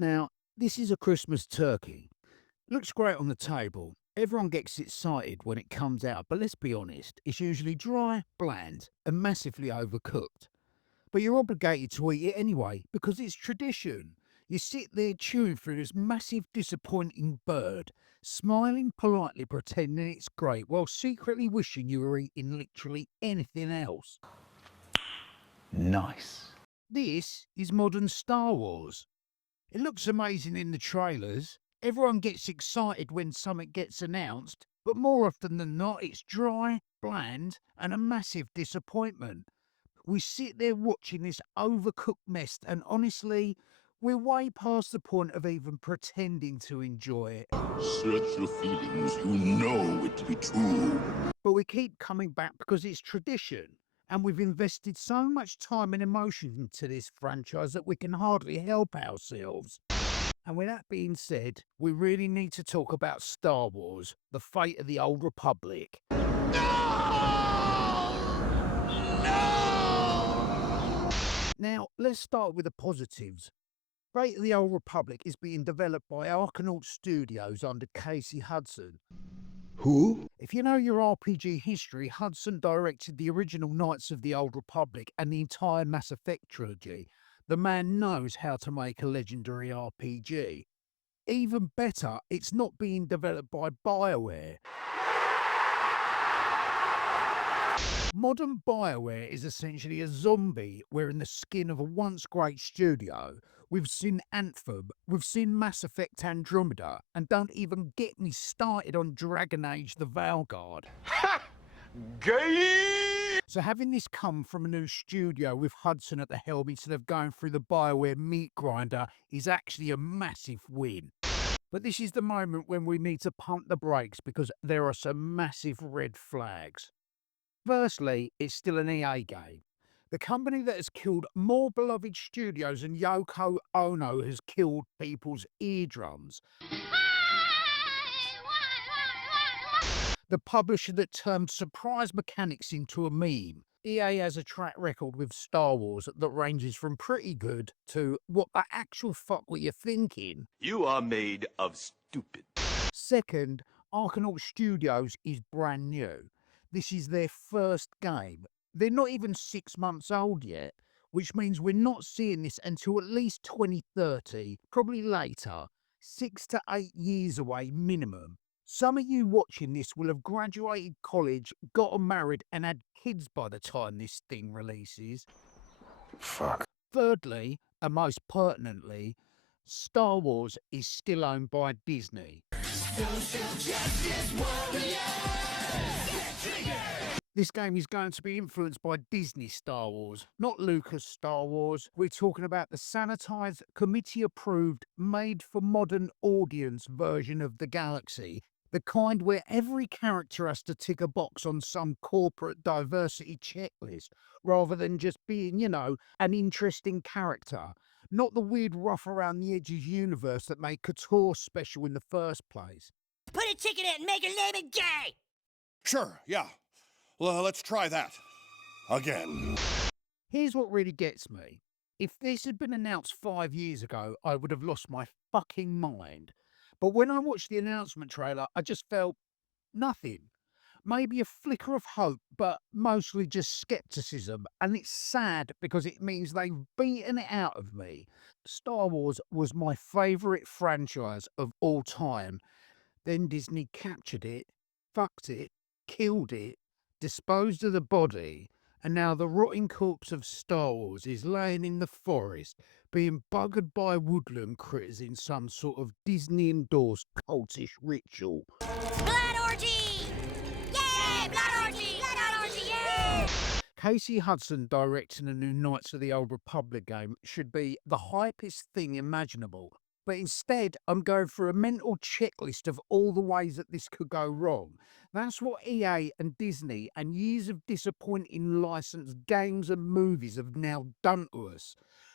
Now, this is a Christmas turkey. Looks great on the table. Everyone gets excited when it comes out, but let's be honest, it's usually dry, bland, and massively overcooked. But you're obligated to eat it anyway because it's tradition. You sit there chewing through this massive disappointing bird, smiling politely pretending it's great while secretly wishing you were eating literally anything else. Nice. This is modern Star Wars. It looks amazing in the trailers. Everyone gets excited when something gets announced, but more often than not, it's dry, bland, and a massive disappointment. We sit there watching this overcooked mess, and honestly, we're way past the point of even pretending to enjoy it. Search your feelings, you know it to be true. But we keep coming back because it's tradition, and we've invested so much time and emotion into this franchise that we can hardly help ourselves. And with that being said, we really need to talk about Star Wars, the fate of the old Republic. Now, let's start with the positives. Fate of the Old Republic is being developed by Argonaut Studios under Casey Hudson. Who? If you know your RPG history, Hudson directed the original Knights of the Old Republic and the entire Mass Effect trilogy. The man knows how to make a legendary RPG. Even better, it's not being developed by BioWare. Modern BioWare is essentially a zombie wearing the skin of a once great studio. We've seen Anthem, we've seen Mass Effect Andromeda, and don't even get me started on Dragon Age the Valguard. Ha! Gay! So having this come from a new studio with Hudson at the helm instead of going through the BioWare meat grinder is actually a massive win. But this is the moment when we need to pump the brakes because there are some massive red flags. Firstly, it's still an EA game. The company that has killed more beloved studios than Yoko Ono has killed people's eardrums. The publisher that turned surprise mechanics into a meme. EA has a track record with Star Wars that ranges from pretty good to what the actual fuck were you thinking? You are made of stupid. Second, Argonaut Studios is brand new. This is their first game. They're not even 6 months old yet, which means we're not seeing this until at least 2030, probably later, 6 to 8 years away minimum. Some of you watching this will have graduated college, gotten married, and had kids by the time this thing releases. Fuck. Thirdly, and most pertinently, Star Wars is still owned by Disney. This game is going to be influenced by Disney Star Wars, not Lucas Star Wars. We're talking about the sanitized, committee-approved, made-for-modern audience version of the galaxy. The kind where every character has to tick a box on some corporate diversity checklist, rather than just being, an interesting character. Not the weird rough around the edges universe that made KOTOR special in the first place. Put a ticket in and make her name it gay! Sure, yeah. Well, let's try that. Again. Here's what really gets me. If this had been announced 5 years ago, I would have lost my fucking mind. But when I watched the announcement trailer, I just felt nothing. Maybe a flicker of hope, but mostly just skepticism. And it's sad because it means they've beaten it out of me. Star Wars was my favourite franchise of all time. Then Disney captured it, fucked it, killed it, disposed of the body, and now the rotting corpse of Star Wars is laying in the forest, being buggered by woodland critters in some sort of Disney-endorsed cultish ritual. Blood orgy! Yay! Blood orgy! Blood orgy! Yay! Casey Hudson directing a new Knights of the Old Republic game should be the hypest thing imaginable. But instead, I'm going through a mental checklist of all the ways that this could go wrong. That's what EA and Disney and years of disappointing licensed games and movies have now done to us.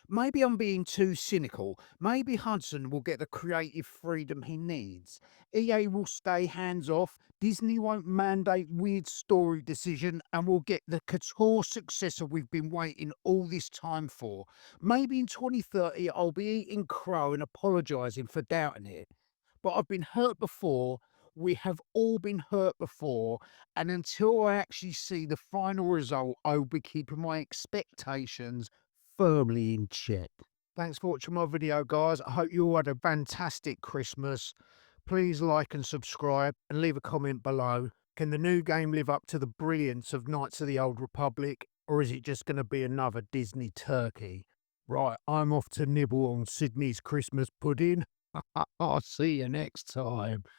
Maybe I'm being too cynical. Maybe Hudson will get the creative freedom he needs. EA will stay hands off. Disney won't mandate weird story decision, and we'll get the KOTOR successor we've been waiting all this time for. Maybe in 2030 I'll be eating crow and apologising for doubting it. But I've been hurt before. We have all been hurt before. And until I actually see the final result, I will be keeping my expectations firmly in check. Thanks for watching my video, guys. I hope you all had a fantastic Christmas. Please like and subscribe and leave a comment below. Can the new game live up to the brilliance of Knights of the Old Republic, or is it just going to be another Disney turkey? Right, I'm off to nibble on Sydney's Christmas pudding. I'll see you next time.